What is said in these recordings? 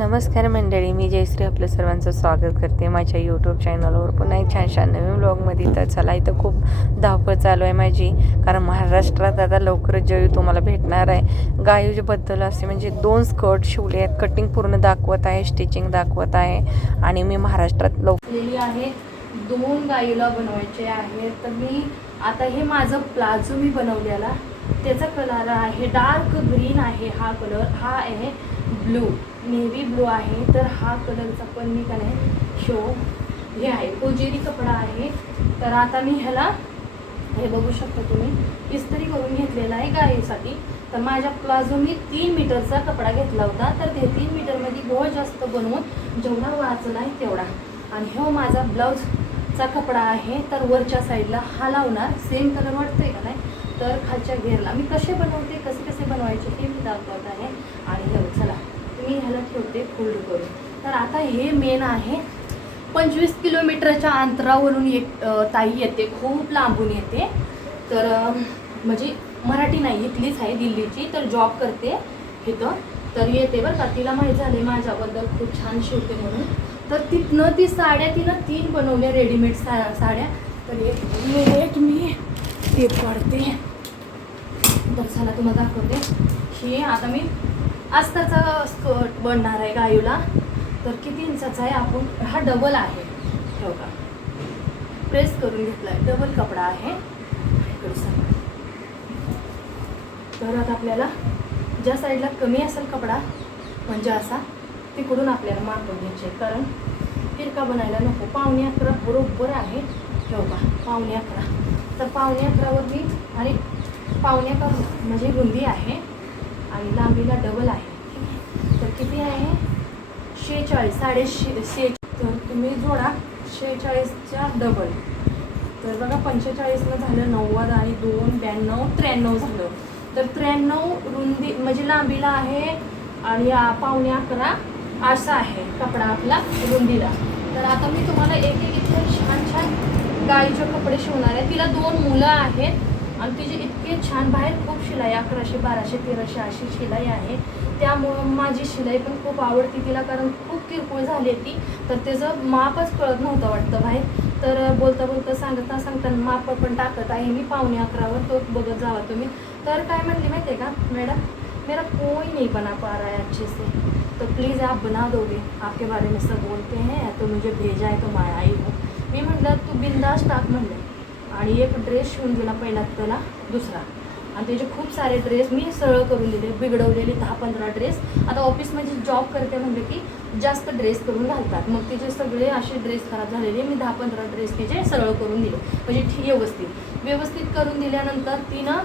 नमस्कार मंडळी, मी जयश्री आपलं सर्वांचं स्वागत करते माझ्या यूट्यूब चॅनलवर पुन्हा एक छान नवीन व्लॉगमध्ये. तर चला, इथं खूप धावपळ चालू आहे माझी, कारण महाराष्ट्रात आता लवकरच जयू तुम्हाला भेटणार आहे. गायूबद्दल असे म्हणजे 2 स्कर्ट शिवले आहेत, कटिंग पूर्ण दाखवत आहे, स्टिचिंग दाखवत आहे. आणि मी महाराष्ट्रात लवलेली आहे. 2 गायूला बनवायचे आहे. तर मी आता हे माझं प्लाझो मी बनवलेला, त्याचा कलर आहे डार्क ग्रीन आहे. हा कलर हा आहे ब्लू, नेव्ही ब्लू आहे. तर हा कलरचा पण मी का नाही हे आहे पोजेरी कपडा आहे. तर आता मी ह्याला हे बघू शकता तुम्ही इस्त्री करून घेतलेला आहे गायीसाठी. तर माझ्या प्लाझो मी 3 मीटरचा कपडा घेतला होता. तर ते 3 मीटरमध्ये गोळ जास्त बनवून जेवढा वाचला आहे तेवढा. आणि हो माझा ब्लाऊजचा कपडा आहे. तर वरच्या साईडला हा लावणार, सेम कलर वाटतोय का नाही. तर खालच्या घेरला मी कसे बनवते, कसे बनावायचे हे मी दाखवत आहे. आणि हे चला मी ह्याला ठेवते फोल्ड करून. तर आता हे मेन आहे. 25 किलोमीटरच्या अंतरावरून एक ताई येते, खूप लांबून येते. तर म्हणजे मराठी नाही, इथलीच आहे, दिल्लीची. तर जॉब करते इथं. तर येते बरं का, तिला माहीत झाले माझ्याबद्दल खूप छान शिवते म्हणून. तर तिथनं ती साड्या तिनं 3 बनवल्या रेडीमेड साड्या. तर एक मी ते पडते. तर चला तुम्हाला दाखवते. हे आता मी अस्तरचा स्कर्ट बनणार आहे गायूला. तर किती इंचाचा आहे आपण, हा डबल आहे हो का, प्रेस करून घेतला आहे, डबल कपडा आहे. तर आता आपल्याला ज्या साईडला कमी असेल कपडा म्हणजे असा, तिकडून आपल्याला मापून घ्यायचे, कारण फिरका बनायला नको. 11:15 बरोबर आहे हो का, 11:15. तर 11:15वर मी, आणि 11:15 म्हणजे रुंदी आहे आणि लांबीला डबल आहे. तर किती आहे, 46, 46. तर तुम्ही जोडा 46च्या डबल. तर बघा 45नं झालं 90 आणि 2 92 93 झालं. तर 93 रुंदी म्हणजे लांबीला आहे आणि 11:15 असा आहे कपडा आपला रुंदीला. तर आता मी तुम्हाला एक इतके छान गाईचे कपडे शिवणार आहे. तिला 2 मुलं आहेत आणि तिचे इतके छान, बाहेर खूप शिलाई 1100, 1200, 1300 अशी शिलाई आहे. त्यामुळं माझी शिलाई पण खूप आवडते तिला, कारण खूप किरकोळ झाली ती. तर त्याचं मापच कळत नव्हतं वाटतं बाहेर. तर बोलता सांगताना माप पण टाकत आहे मी 11:15वर. तो बघत जावा तुम्ही. तर काय म्हणली माहिती आहे का, मैडम मेरा कोई नहीं बना पा रहा है अच्छे से, तो प्लीज़ आप बना दोगे, आपके बारे में सब बोलते हैं, तो मुझे भेजा है तो मैं आई हूँ. मी म्हटलं तू बिंदास टाक म्हणलं. आणि एक ड्रेस शिवून दिला पहिला त्याला, दुसरा. आणि त्याचे खूप सारे ड्रेस मी सरळ करून दिले, बिघडवलेले 10-15 ड्रेस. आता ऑफिसमध्ये जॉब करते म्हणजे की जास्त ड्रेस करून घालतात, मग तिचे सगळे असे ड्रेस खराब झालेले. मी 10-15 ड्रेस तिचे सरळ करून दिले, म्हणजे व्यवस्थित करून दिल्यानंतर तिनं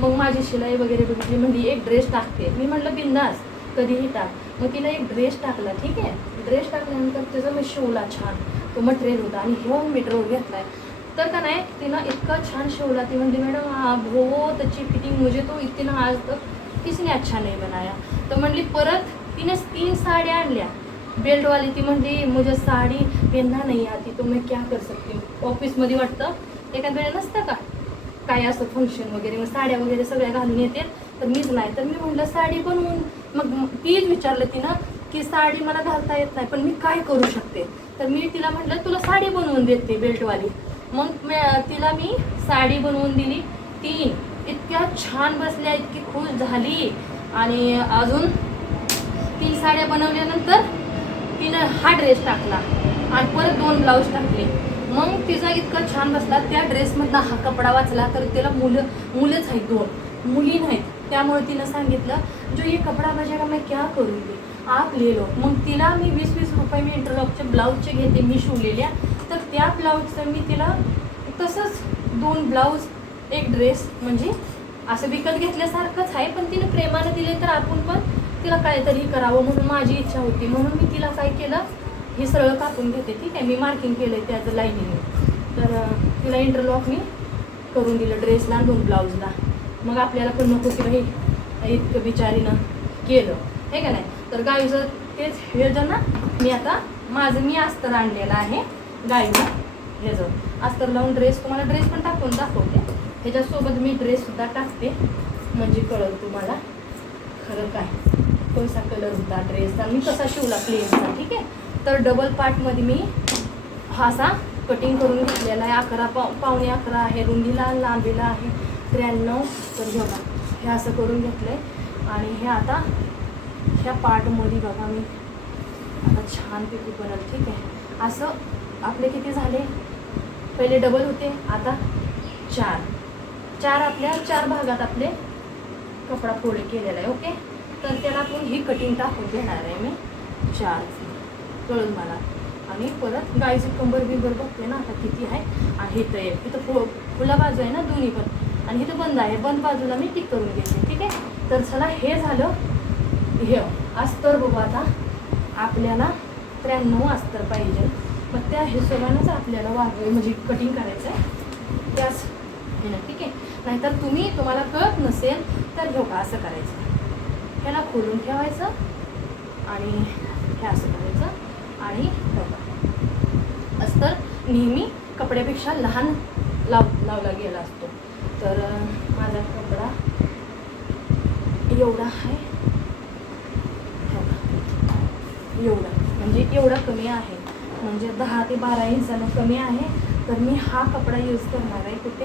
मग माझी शिलाई वगैरे बघितली, म्हणजे एक ड्रेस टाकते. मी म्हटलं बिंदास कधीही टाक. मग तिला एक ड्रेस टाकला, ठीक आहे. ड्रेस टाकल्यानंतर त्याचा मी शिवला छान, तो मटेरियल होता आणि हे मीटरवर घेतला आहे. तर का नाही तिनं इतका छान शिवला. ती म्हणली मॅडम बहुत अच्छी फिटिंग, मुझे तो इतना आज तक किसने अच्छा नहीं बनाया. तर म्हणली परत तिने 3 साड्या आणल्या बेल्टवाली. ती म्हणली मुझे साडी पहनना नहीं आती, तो मैं क्या कर सकती हूँ. ऑफिसमध्ये वाटतं एखाद वेळेला नसतं का काय असं फंक्शन वगैरे, मग साड्या वगैरे सगळ्या घालून येते, तर मीच नाही. तर मी म्हटलं साडी बनवून, मग तीच विचारलं तिनं की साडी मला घालता येत नाही, पण मी काय करू शकते. तर मी तिला म्हटलं तुला साडी बनवून देते बेल्टवाली. मग तिला मी साडी बनवून दिली 3. इतक्या छान बसल्या, इतकी खुश झाली. आणि अजून 3 साड्या बनवल्यानंतर तिनं हा ड्रेस टाकला आणि परत 2 ब्लाऊज टाकले. मग तिचा इतका छान बसला. त्या ड्रेसमधला हा कपडा वाचला, तर तिला मुलंच आहेत, 2 मुली नाहीत. त्यामुळे तिनं सांगितलं जो ये कपडा बजेगा मैं क्या करूँगी, आप ले लो. मग तिला मी 20-20 रुपये मी इंटरलॉकचे ब्लाऊजचे घेते मी शिवलेल्या. तर त्या ब्लाऊजचं मी तिला तसंच 2 ब्लाऊज 1 ड्रेस, म्हणजे असं विकत घेतल्यासारखंच आहे, पण तिने प्रेमानं दिले तर आपण पण तिला काहीतरी करावं म्हणून माझी इच्छा होती. म्हणून मी तिला काय केलं, हे सरळ कापून घेते, ठीक आहे. मी मार्किंग केलं आहे त्याचं लाईनिंग. तर तिला इंटरलॉक मी करून दिलं ड्रेसला आणि 2 ब्लाऊजला. मग आपल्याला पण नको की बाई इतकं बिचारीनं केलं हे का नाही. तर गाईचं तेच हे जर ना, मी आता मी अस्तर आणलेलं आहे गाईला. हे जर अस्तर लावून ड्रेस, तुम्हाला ड्रेस पण टाकून दाखवते. ह्याच्यासोबत मी ड्रेससुद्धा टाकते, म्हणजे कळलं तुम्हाला खरं काय. कोणसा कलर होता ड्रेसचा, मी कसा शिवला प्लेनचा. ठीक आहे. तर डबल पार्टमध्ये मी हा असा कटिंग करून घेतलेला आहे. 11 पावणे 11 आहे रुंदीला, लांबीला आहे 93. तर बघा हे असं करून घेतलं आहे. आणि हे आता ह्या पार्टमध्ये बघा मी आता छानपैकी बनल. ठीक आहे. असं आपले किती झाले, पहिले डबल होते, आता 4 आपल्या 4 भागात आपले कपडा फोल्ड केलेला आहे. ओके. तर त्याला आपण ही कटिंग टाकून घेणार आहे मी 4 कळून मला. आणि परत गाईचं कंबर बिंबर बघते ना आता किती आहे. आणि इथं एक इथं खुला बाजू आहे ना दोन्ही पण, आणि इथं बंद आहे, बंद बाजूला मी टिक करून घेते. ठीक आहे. तर चला हे झालं. हे अस्तर बघू आता आपल्याला 93 अस्तर पाहिजे. मग त्या हिशोबानंच आपल्याला म्हणजे कटिंग करायचं आहे त्याच हे ना. ठीक आहे. नाहीतर तुम्हाला कळत नसेल तर हे का असं करायचं, ह्याला खोलून ठेवायचं आणि हे असं करायचं. आणि अस्तर नेहमी कपड्यापेक्षा लहान लावला गेला असतो. तर माझा कपडा एवढा आहे, एवढा म्हणजे एवढा कमी आहे, म्हणजे 10 ते 12 इंचानं कमी आहे. तर मी हा कपडा यूज करणार आहे कुठे,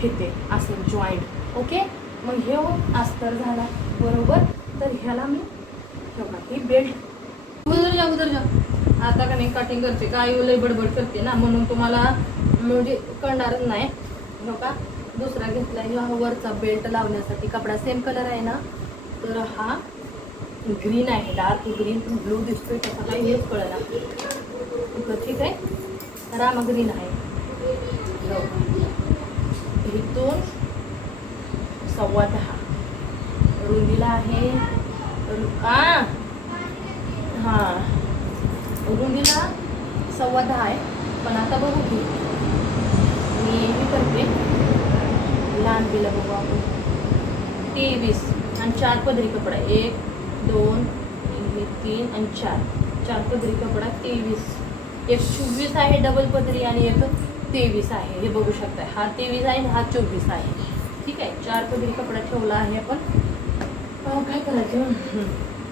घेते असं जॉईंट. ओके. मग हे अस्तर झाला बरोबर. तर ह्याला मी ठेवा ही बेल्ट उधर जा आता का नाही कटिंग करते काय लय बडबड करते ना, म्हणून तुम्हाला म्हणजे कळणारच नाही. हो का. दुसरा घेतला हा वरचा बेल्ट लावण्यासाठी कपडा सेम कलर आहे ना. तर हा ग्रीन आहे, डार्क ग्रीन, ब्लू दिसतोय त्याचा काही हेच कळला. ठीक आहे. रामा ग्रीन आहे. इथून 10.15 रुंदीला आहे. हां रुंदीला 10.15 आहे. पण आता बघू की मी हे करते लांबीला बघू आपण 23 आणि 4 पदरी कपडा 1 2 3 आणि 4 पदरी कपडा 23. एक 24 आहे डबल पदरी आणि एक 23 आहे. हे बघू शकता. हा 23 आहे आणि हा 24 आहे. ठीक आहे. 4 पदरी कपडा ठेवला आहे. आपण काय करायचं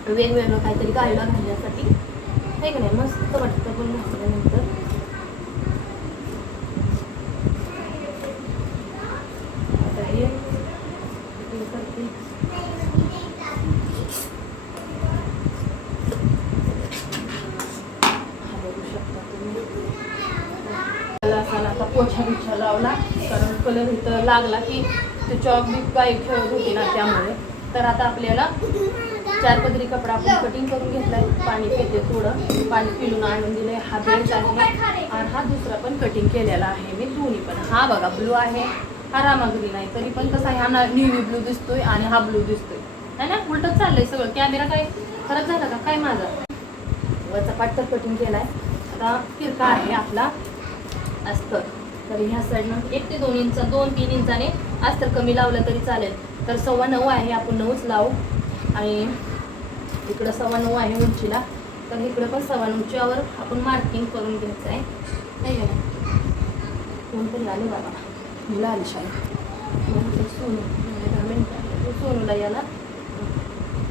वेगवेगळं काहीतरी गायला घालण्यासाठी आहे का नाही, मस्त वाटतं. पण घातल्यानंतर आता हे करते. आता पोछा बिछा लावला कारण कलर इथं लागला की ते चॉक बी काही खेळत होते ना त्यामुळे. तर आता आपल्याला 4 पदरी कपडा आपण कटिंग करून घेतलाय. पाणी पिते, थोडं पाणी पिळून आणून दिलंय. हा बेल्ट आहे आणि हा दुसरा पण कटिंग केलेला आहे मी दोन्ही पण. हा बघा ब्लू आहे, हा रामा ग्रीन आहे. तरी पण कसा आहे हा नेव्ही ब्लू दिसतोय आणि हा ब्लू दिसतोय है ना. उलटच चाललंय सगळं. कॅमेरा काय खराब झाला का काय माझा. वरचा पाट तर कटिंग केलाय. आता तिरका आहे आपला अस्तर. तर ह्या साईडनं 1 ते 2 इंच 2-3 इंचाने अस्तर कमी लावलं तरी चालेल. तर 9.25 आहे, आपण 9च लावू. आणि इकडं 9.25 आहे उंचीला. तर इकडं पण 9.25वर आपण मार्किंग करून घ्यायचं आहे. नाही का ना. कोणतरी आले बाबा, मुलं आली शाळेत. सोनूला याला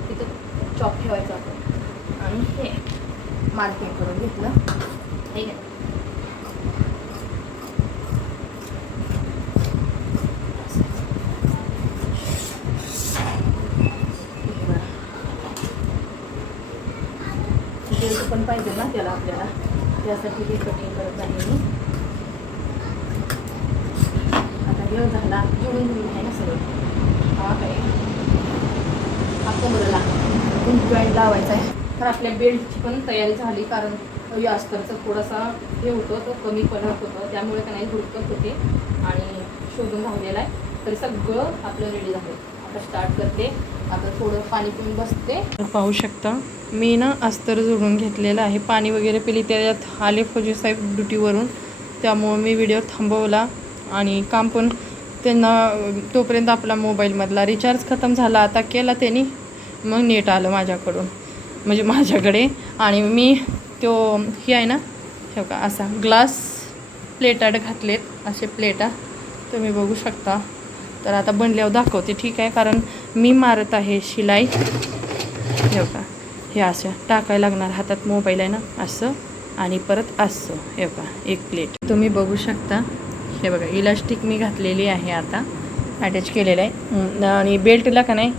तिथं चॉक ठेवायचा आपण आणि हे मार्किंग करून घेतलं. ठीक आहे. पण पाहिजे ना त्याला आपल्याला, त्यासाठी हे कटिंग करत आहे मी. आता हे झाला जोडून आहे ना सगळं. हा काय हा कमरेला जॉईंट लावायचा आहे. तर आपल्या बेल्टची पण तयारी झाली कारण या अस्तरचं थोडासा हे होतं, तो कमी पडत होतं त्यामुळे का नाही हुडकत होते आणि शोधून राहिलेला आहे. तरी सगळं आपलं रेडी झालं. आता स्टार्ट करते. आता थोडं पाणी पिऊन बसते. पाहू शकता मी ना अस्तर जोडून घेतलेलं आहे. पाणी वगैरे पिली. त्याच्यात आले फौजी साहेब ड्युटीवरून, त्यामुळं मी व्हिडिओ थांबवला आणि काम पण त्यांना तोपर्यंत आपला मोबाईलमधला रिचार्ज खतम झाला. आता केला त्यांनी, मग नेट आलं माझ्याकडून म्हणजे माझ्याकडे. आणि मी तो हे आहे ना हे का असा ग्लास प्लेटा घातलेत, असे प्लेटा तुम्ही बघू शकता. तर आता बनल्यावर दाखवते. ठीक आहे. कारण मी मारत आहे शिलाई. हे बघा, हे असं टाकायला लागणार, हातात मोबाईल आहे ना, असं आणि परत असं. हे बघा, एक प्लेट तुम्ही बघू शकता. हे बघा, इलास्टिक मी घातलेली आहे, आता अटॅच केलेलं आहे. आणि बेल्टला का नाही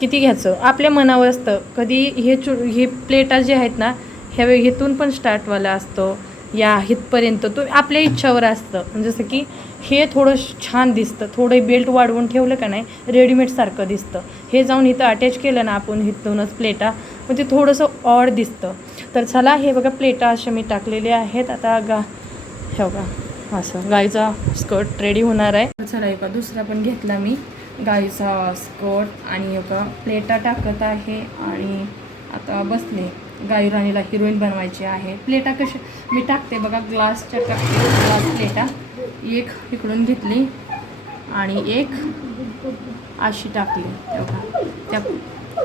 किती घ्यायचं आपल्या मनावर असतं. कधी हे प्लेटा जे आहेत ना, ह्या इथून पण स्टार्टवाला असतो, या इथपर्यंत तो आपल्या इच्छावर असतं. जसं की हे थोडं छान दिसतं, थोडं बेल्ट वाढवून ठेवलं का नाही रेडीमेडसारखं दिसतं. हे जाऊन इथं अटॅच केलं ना आपण इथूनच प्लेटा, मग ते थोडंसं ऑड दिसतं. तर चला, हे बघा प्लेटा अशा मी टाकलेल्या आहेत. आता हे बघा असं गाईचा स्कर्ट रेडी होणार आहे. चला, हे बघा दुसरा पण घेतला मी गाईचा स्कर्ट आणि एका प्लेटा टाकत आहे. आणि आता बसले, गाई राणीला हिरोईन बनवायची आहे. प्लेटा कशी मी टाकते बघा, ग्लासच्या टाकते, ग्लास प्लेटा एक इकडून घेतली आणि एक अशी टाकली. बघा, त्या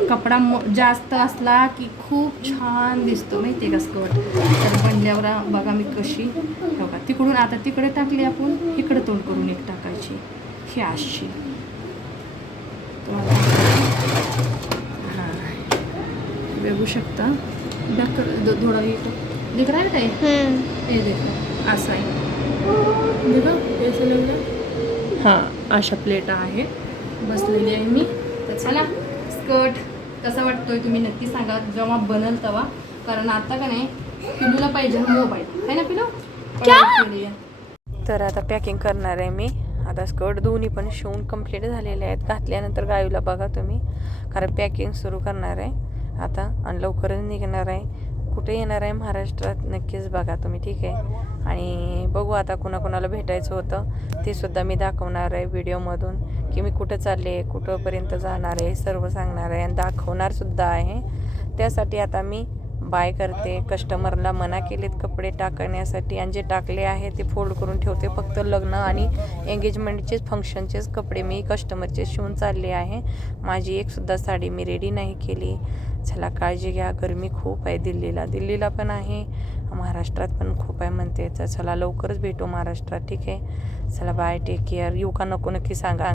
कपडा जास्त असला की खूप छान दिसतो माहिती आहे का स्कर्ट. तर बनल्यावर बघा मी कशी, बघा तिकडून आता तिकडे टाकली, आपण इकडे तोंड करून एक टाकायची, ही अशी. हां, बघू शकता. थोडा दिख रहा है काय, हे देखो असं आहे, देखो कैसे लगलं. हां, अशा प्लेटा आहे, बसलेली आहे मी. तर चला, स्कर्ट कसा वाटतोय तुम्ही नक्की सांगा जेव्हा बनल तेव्हा. कारण आता का नाही पिलूला पाहिजे मोबाईल आहे ना पिलू. तर आता पॅकिंग करणार आहे मी. आता स्कर्ट दोन्ही पण शिवून कंप्लीट झालेले आहेत. घातल्यानंतर गायूला बघा तुम्ही, कारण पॅकिंग सुरू करणार आहे आता आणि लवकरच निघणार आहे. कुठे येणार आहे महाराष्ट्रात नक्कीच बघा तुम्ही, ठीक आहे. आणि बघू आता कुणाकुणाला भेटायचं होतं ते सुद्धा मी दाखवणार आहे व्हिडिओमधून, की मी कुठं चालले, कुठंपर्यंत जाणार आहे, सर्व सांगणार आहे आणि दाखवणार सुद्धा आहे. त्यासाठी आता मी बाय करते. कस्टमरला मना केलेत कपडे टाकण्यासाठी आणि जे टाकले आहे ते फोल्ड करून ठेवते. फक्त लग्न आणि एंगेजमेंटचेच फंक्शनचेच कपडे मी कस्टमरचे शिवून चालले आहे. माझी एकसुद्धा साडी मी रेडी नाही केली. चला, काळजी घ्या. गरमी खूप आहे दिल्लीला पण आहे, महाराष्ट्रात पण खूप आहे म्हणते. तर चला, लवकरच भेटू महाराष्ट्रात, ठीक आहे. चला, बाय, टेक केअर. येऊ का नको नक्की सांगा.